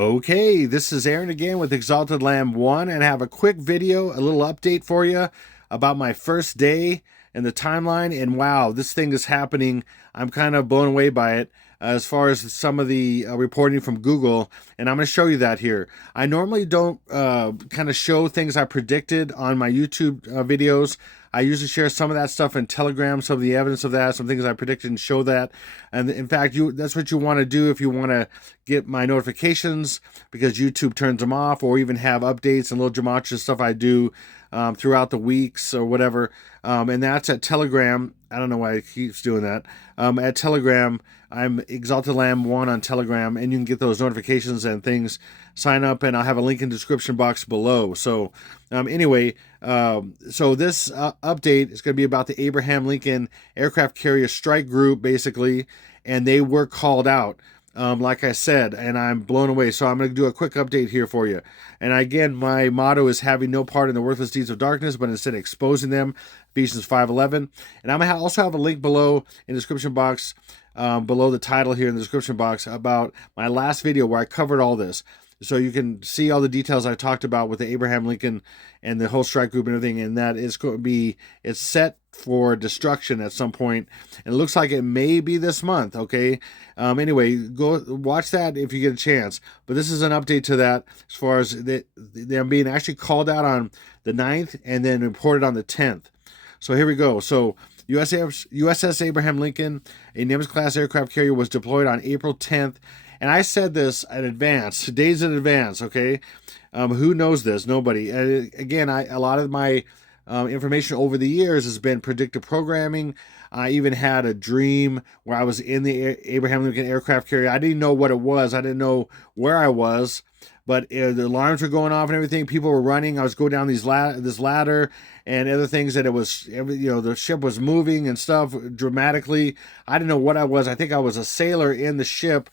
Okay, this is Aaron again with Exalted Lamb 1, and I have a quick video, a little update for you about my first day and the timeline. And wow, this thing is happening. I'm kind of blown away by it as far as some of the reporting from Google, and I'm going to show you that here. I normally don't kind of show things I predicted on my YouTube videos. I usually share some of that stuff in Telegram, some of the evidence of that, some things I predicted and show that. And in fact, that's what you want to do if you want to get my notifications, because YouTube turns them off, or even have updates and little gematria stuff I do throughout the weeks or whatever. And that's at Telegram. I don't know why it keeps doing that. At Telegram, I'm Exalted Lamb 1 on Telegram, and you can get those notifications and things. Sign up, and I'll have a link in the description box below. So anyway, so this update is going to be about the Abraham Lincoln Aircraft Carrier Strike Group, basically, and they were called out. Like I said, and I'm blown away. So I'm going to do a quick update here for you. And again, my motto is having no part in the worthless deeds of darkness, but instead exposing them. Ephesians 5:11. And I'm going to also have a link below in the description box, below the title here in the description box, about my last video where I covered all this. So you can see all the details I talked about with the Abraham Lincoln and the whole strike group and everything. And that is going to be, it's set for destruction at some point, and it looks like it may be this month. Okay, anyway, go watch that if you get a chance. But this is an update to that, as far as them being actually called out on the 9th and then reported on the 10th. So here we go. So USS Abraham Lincoln, a Nimitz-class aircraft carrier, was deployed on April 10th. And I said this in advance, days in advance, okay? Who knows this? Nobody. Again, a lot of my information over the years has been predictive programming. I even had a dream where I was in the Abraham Lincoln aircraft carrier. I didn't know what it was. I didn't know where I was, but the alarms were going off and everything. People were running. I was going down this ladder and other things, that it was, the ship was moving and stuff dramatically. I didn't know what I was. I think I was a sailor in the ship.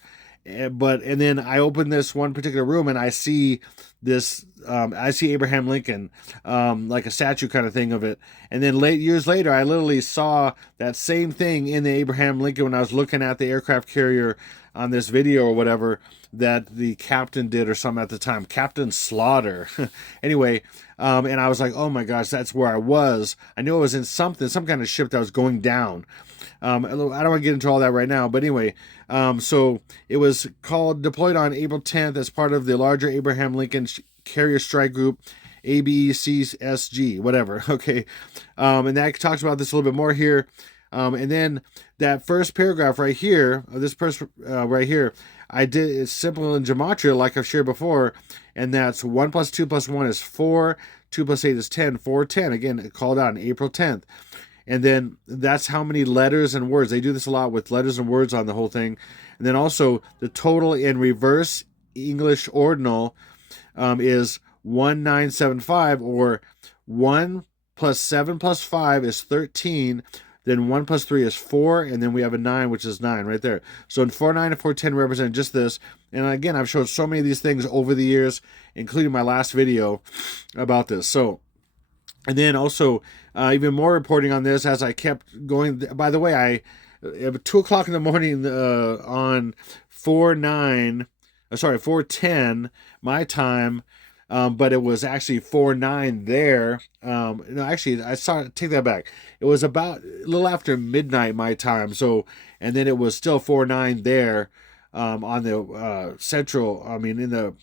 And then I open this one particular room, and I see this. I see Abraham Lincoln, like a statue kind of thing of it. And then years later, I literally saw that same thing in the Abraham Lincoln when I was looking at the aircraft carrier on this video or whatever that the captain did or something at the time, Captain Slaughter. Anyway, and I was like, oh my gosh, that's where I was. I knew I was in some kind of ship that was going down. I don't want to get into all that right now, but anyway, so it was deployed on April 10th as part of the larger Abraham Lincoln Carrier Strike Group, ABCSG, whatever. Okay, and that talks about this a little bit more here. And then that first paragraph right here, this person right here, it's simple in gematria, like I've shared before, and that's 1 + 2 + 1 is 4, 2 + 8 is 10, 4, 10. Again, called out on April 10th. And then that's how many letters and words. They do this a lot with letters and words on the whole thing. And then also the total in reverse English ordinal is 1975, or 1 + 7 + 5 is 13. Then 1 + 3 is 4, and then we have a 9, which is 9 right there. So in 4, 9, and 4, 10 represent just this. And again, I've showed so many of these things over the years, including my last video about this. So, and then also even more reporting on this as I kept going. By the way, at 2 o'clock in the morning on 4/10 my time, but it was actually 4/9 there. No, actually, take that back. It was about a little after midnight my time. So, and then it was still 4/9 there on the central. I mean, in the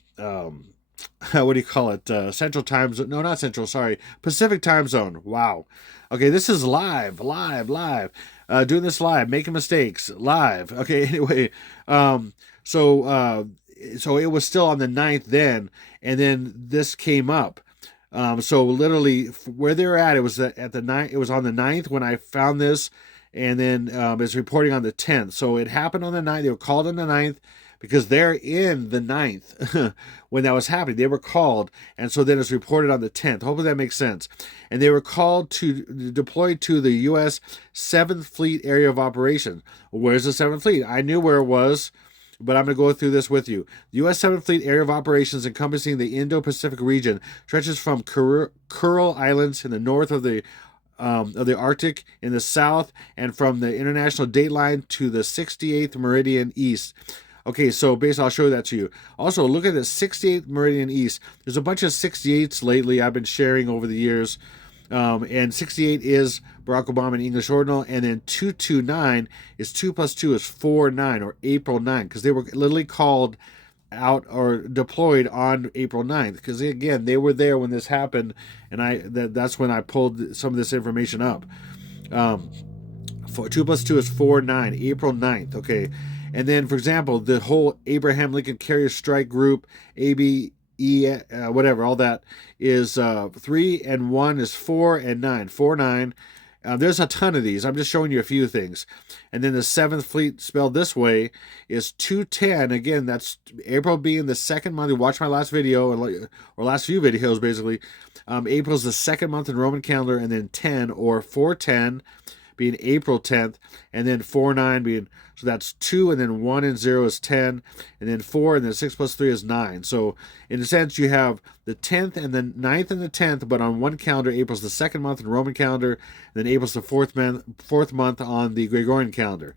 what do you call it? Central time zone? No, not central. Sorry, Pacific time zone. Wow. Okay, this is live. Doing this live, making mistakes live. Okay, anyway, so it was still on the 9th then, and then this came up. So literally where they were at, it was at the 9th. It was on the 9th when I found this, and then it's reporting on the 10th. So it happened on the 9th. They were called on the 9th because they're in the 9th when that was happening. They were called, and so then it's reported on the 10th. Hopefully that makes sense. And they were called to deploy to the U.S. 7th Fleet Area of Operations. Where's the 7th Fleet? I knew where it was, but I'm going to go through this with you. The U.S. 7th Fleet Area of Operations, encompassing the Indo-Pacific region, stretches from Kuril Islands in the north of the Arctic in the south, and from the international date line to the 68th meridian east. Okay, so basically, I'll show that to you. Also, look at the 68th meridian east. There's a bunch of 68s lately I've been sharing over the years. And 68 is Barack Obama in English ordinal. And then 229 is 2 plus 2 is 4/9 or April 9, because they were literally called out or deployed on April 9th. Because again, they were there when this happened. And that's when I pulled some of this information up. 2 plus 2 is 4/9, April 9th. Okay. And then, for example, the whole Abraham Lincoln Carrier Strike Group, ABE, whatever, all that is 3 and 1 is 4 and 9, 4/9. There's a ton of these. I'm just showing you a few things. And then the 7th Fleet, spelled this way, is 210. Again, that's April being the second month. You watch my last video, or last few videos, basically. April's the second month in Roman calendar, and then 10, or 4/10, being April 10th, and then 4/9 being, so that's 2, and then 1 and 0 is 10, and then 4, and then 6 plus 3 is 9. So in a sense, you have the 10th and the 9th and the 10th, but on one calendar, April's the second month in Roman calendar, and then April's the fourth month on the Gregorian calendar.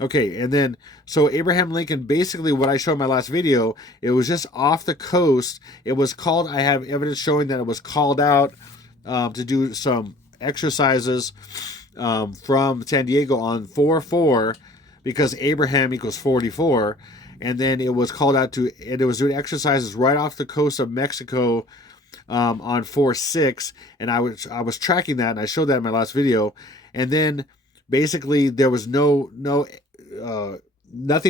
Okay, and then, so Abraham Lincoln, basically what I showed in my last video, it was just off the coast. It was called, I have evidence showing that it was called out to do some exercises from San Diego on 4/4, because Abraham equals 44, and then it was called out to, and it was doing exercises right off the coast of Mexico on 4/6, and I was tracking that, and I showed that in my last video, and then basically there was nothing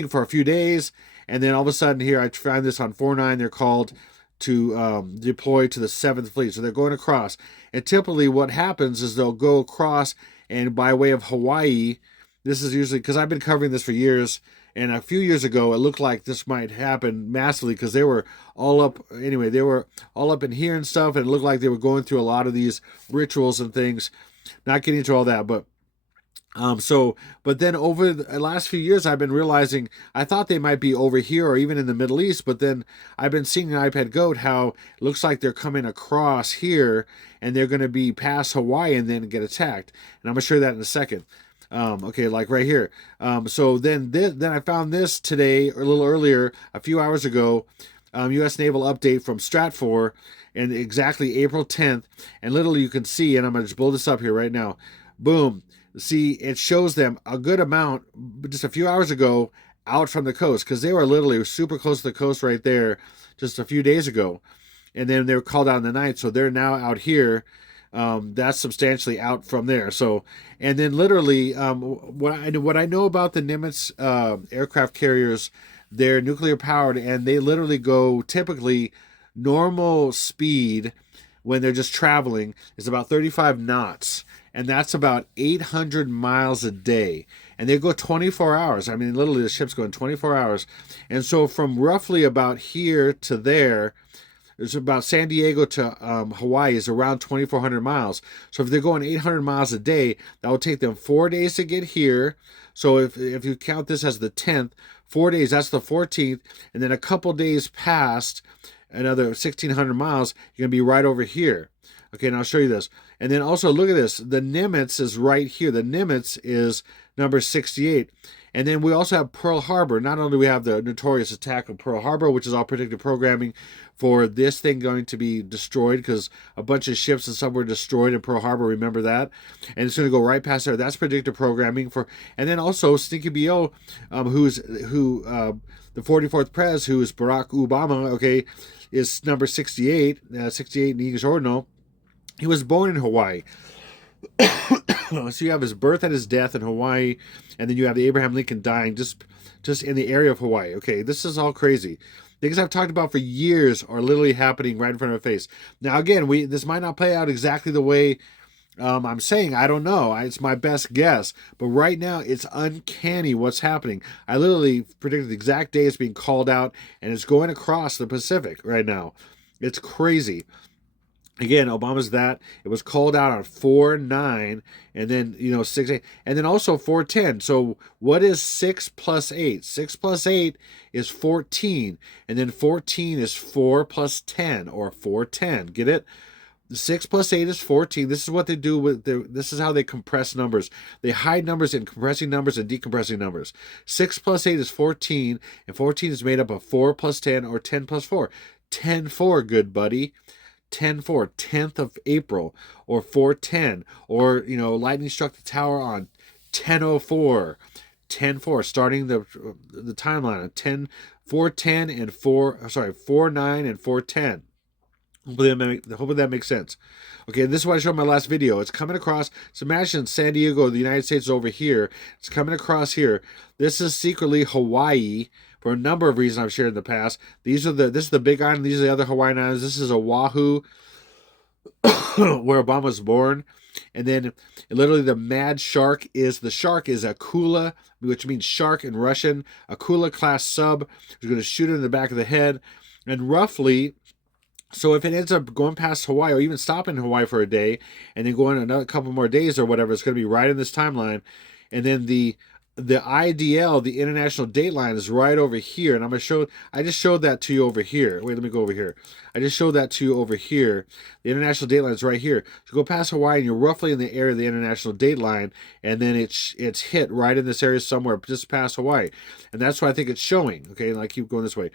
for a few days, and then all of a sudden here I found this on 4/9. They're called to deploy to the 7th Fleet, so they're going across, and typically what happens is they'll go across, and by way of Hawaii, this is usually, because I've been covering this for years, and a few years ago it looked like this might happen massively, because they were all up, anyway, they were all up in here and stuff, and it looked like they were going through a lot of these rituals and things. Not getting into all that, but but then over the last few years, I've been realizing, I thought they might be over here or even in the Middle East, but then I've been seeing an iPad Goat how it looks like they're coming across here, and they're going to be past Hawaii and then get attacked. And I'm going to show you that in a second. Okay, like right here. So then I found this today, or a little earlier, a few hours ago, U.S. Naval update from Stratfor, and exactly April 10th. And literally you can see, and I'm going to just blow this up here right now. Boom. See, it shows them a good amount just a few hours ago out from the coast, because they were literally super close to the coast right there just a few days ago. And then they were called out in the night, so they're now out here. That's substantially out from there. So, and then literally, what I know about the Nimitz aircraft carriers, they're nuclear powered, and they literally go typically normal speed when they're just traveling is about 35 knots. And that's about 800 miles a day. And they go 24 hours. I mean, literally the ship's going 24 hours. And so from roughly about here to there, there's about San Diego to Hawaii is around 2,400 miles. So if they're going 800 miles a day, that will take them 4 days to get here. So if you count this as the 10th, 4 days, that's the 14th. And then a couple days past, another 1,600 miles, you're going to be right over here. Okay, and I'll show you this. And then also look at this. The Nimitz is right here. The Nimitz is number 68. And then we also have Pearl Harbor. Not only do we have the notorious attack of Pearl Harbor, which is all predictive programming for this thing going to be destroyed, because a bunch of ships and stuff were destroyed in Pearl Harbor. Remember that? And it's going to go right past there. That's predictive programming for. And then also Stinky B.O., the 44th Pres, who is Barack Obama, okay, is number 68, 68 in English ordinal. He was born in Hawaii. So you have his birth and his death in Hawaii, and then you have the Abraham Lincoln dying just in the area of Hawaii. Okay, this is all crazy. Things I've talked about for years are literally happening right in front of our face. Now, again, this might not play out exactly the way I'm saying. I don't know. It's my best guess. But right now, it's uncanny what's happening. I literally predicted the exact day it's being called out, and it's going across the Pacific right now. It's crazy. Again, Obama's that. It was called out on 4/9, and then 6/8, and then also 4/10. So what is 6 plus 8? 6 plus 8 is 14, and then 14 is 4 plus 10, or 4/10. Get it? 6 plus 8 is 14. This is what they do with this is how they compress numbers. They hide numbers in compressing numbers and decompressing numbers. 6 plus 8 is 14, and 14 is made up of 4 plus 10 or 10 plus 4. 10-4, good buddy. 10-4, 10th of April, or 410, or lightning struck the tower on 10:04. 10-4, starting the timeline of 410 and 4:9 and 410. Hopefully that makes sense. Okay, this is what I showed in my last video. It's coming across. So imagine San Diego, the United States, is over here. It's coming across here. This is secretly Hawaii for a number of reasons I've shared in the past. This is the Big Island. These are the other Hawaiian islands. This is Oahu, where Obama was born. And then literally the mad shark is Akula, which means shark in Russian. Akula class sub is going to shoot it in the back of the head. And roughly, so if it ends up going past Hawaii or even stopping in Hawaii for a day and then going another couple more days or whatever, it's going to be right in this timeline. And then the IDL, the international date line, is right over here. And I just showed that to you over here. Wait, let me go over here. I just showed that to you over here. The international date line is right here. So go past Hawaii and you're roughly in the area of the international date line. And then it's hit right in this area somewhere just past Hawaii. And that's what I think it's showing. Okay, and I keep going this way.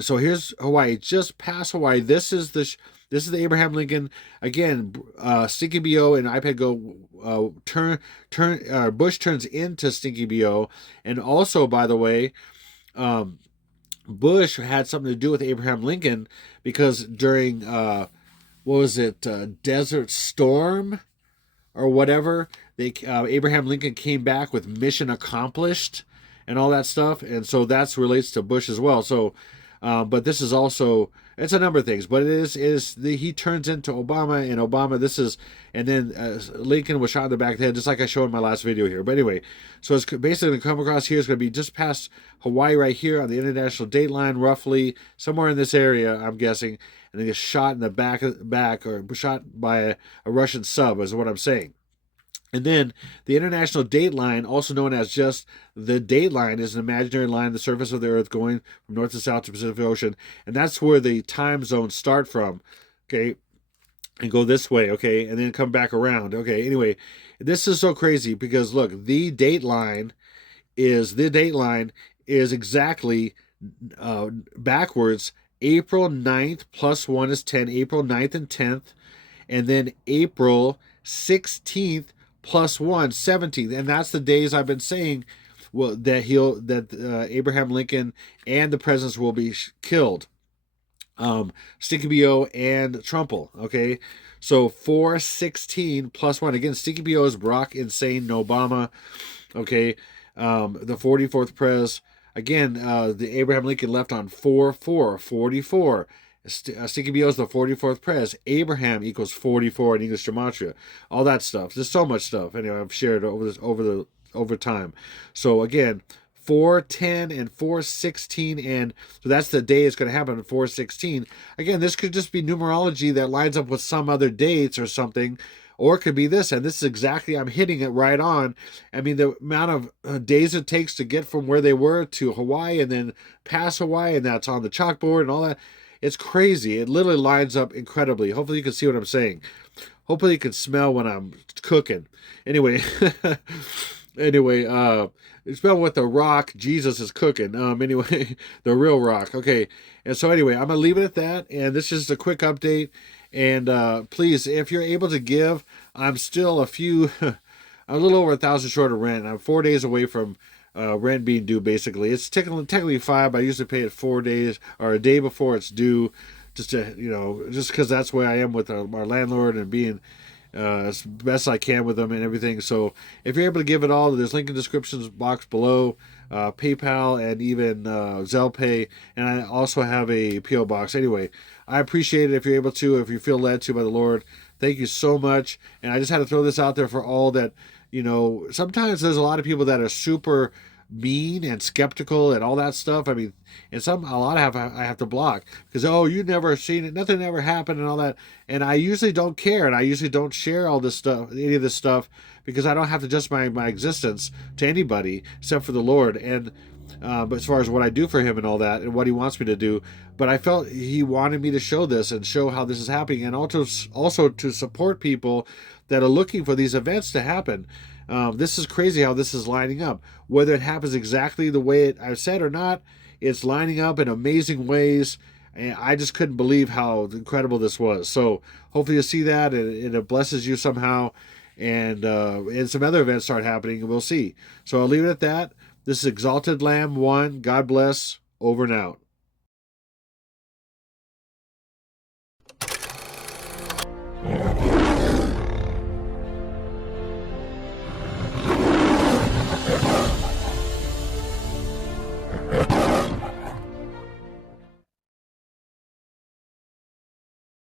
So here's Hawaii, just past Hawaii. This is the Abraham Lincoln. Again, Stinky BO and iPad Go Bush turns into Stinky BO. And also, by the way, Bush had something to do with Abraham Lincoln because during, Desert Storm or whatever, Abraham Lincoln came back with mission accomplished and all that stuff. And so that relates to Bush as well. So, but this is also, it's a number of things, but he turns into Obama, and Obama, and then Lincoln was shot in the back of the head, just like I showed in my last video here. But anyway, so it's basically going to come across here. It's going to be just past Hawaii right here on the international date line, roughly somewhere in this area, I'm guessing, and then get shot in the back or shot by a Russian sub, is what I'm saying. And then the international date line, also known as just the date line, is an imaginary line on the surface of the Earth going from north to south to Pacific Ocean. And that's where the time zones start from, okay, and go this way, okay, and then come back around. Okay, anyway, this is so crazy because, look, the date line is exactly backwards. April 9th plus 1 is 10, April 9th and 10th, and then April 16th plus 1, 17th. And that's the days I've been saying, well, that Abraham Lincoln and the presidents will be killed. Stinky BO and Trumple, okay? So 416 plus 1. Again, Stinky BO is Barack Insane Obama, okay? The 44th pres. Again, the Abraham Lincoln left on 4-4, 44. Stinky BO is the 44th pres. Abraham equals 44 in English gematria. All that stuff. There's so much stuff. Anyway, I've shared over time. So again, 410 and 416, and so that's the day it's going to happen. 416. Again, this could just be numerology that lines up with some other dates or something, or it could be this. And this is exactly, I'm hitting it right on. I mean, the amount of days it takes to get from where they were to Hawaii and then past Hawaii, and that's on the chalkboard and all that. It's crazy. It literally lines up incredibly. Hopefully you can see what I'm saying. Hopefully you can smell when I'm cooking. Anyway, smell what the rock Jesus is cooking. Anyway, the real rock. Okay. And so anyway, I'm going to leave it at that. And this is just a quick update. And please, if you're able to give, I'm still a little over 1,000 short of rent. I'm 4 days away from rent being due, basically. It's technically 5, but I usually pay it 4 days or a day before it's due, just because that's where I am with our landlord and being as best I can with them and everything. So if you're able to give it all, there's link in the description box below, PayPal and even Zelle Pay, and I also have a PO box. Anyway, I appreciate it if you're able to, if you feel led to by the Lord. Thank you so much. And I just had to throw this out there for all that. Sometimes there's a lot of people that are super mean and skeptical and all that stuff. I mean, and a lot of I have to block because, oh, you never seen it, nothing ever happened and all that. And I usually don't care, and I usually don't share all this stuff, any of this stuff, because I don't have to justify my existence to anybody except for the Lord. And but as far as what I do for him and all that and what he wants me to do. But I felt he wanted me to show this and show how this is happening, and also to support people that are looking for these events to happen. This is crazy how this is lining up. Whether it happens exactly the way I've said or not, it's lining up in amazing ways. And I just couldn't believe how incredible this was. So hopefully you see that and it blesses you somehow. And some other events start happening, and we'll see. So I'll leave it at that. This is Exalted Lamb 1. God bless. Over and out.